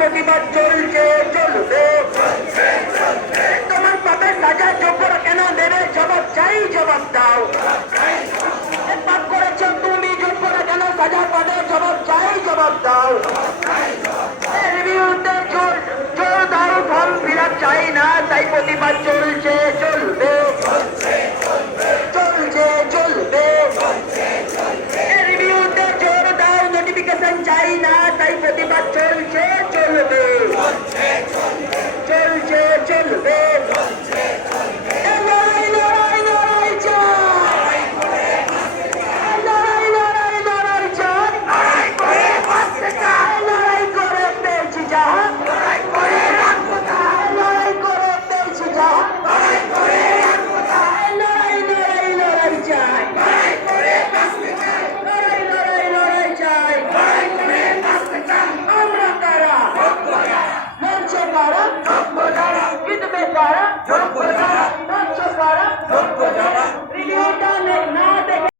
প্রতিবাদ চলছে চলবে, তোমার পাপের সাজা যোগ্যরা কেন দেবে? জবাব চাই, জবাব দাও। পাপ করেছ তুমি, যোগ্যরা কেন সাজা পাবে? জবাব চাই, জবাব দাও।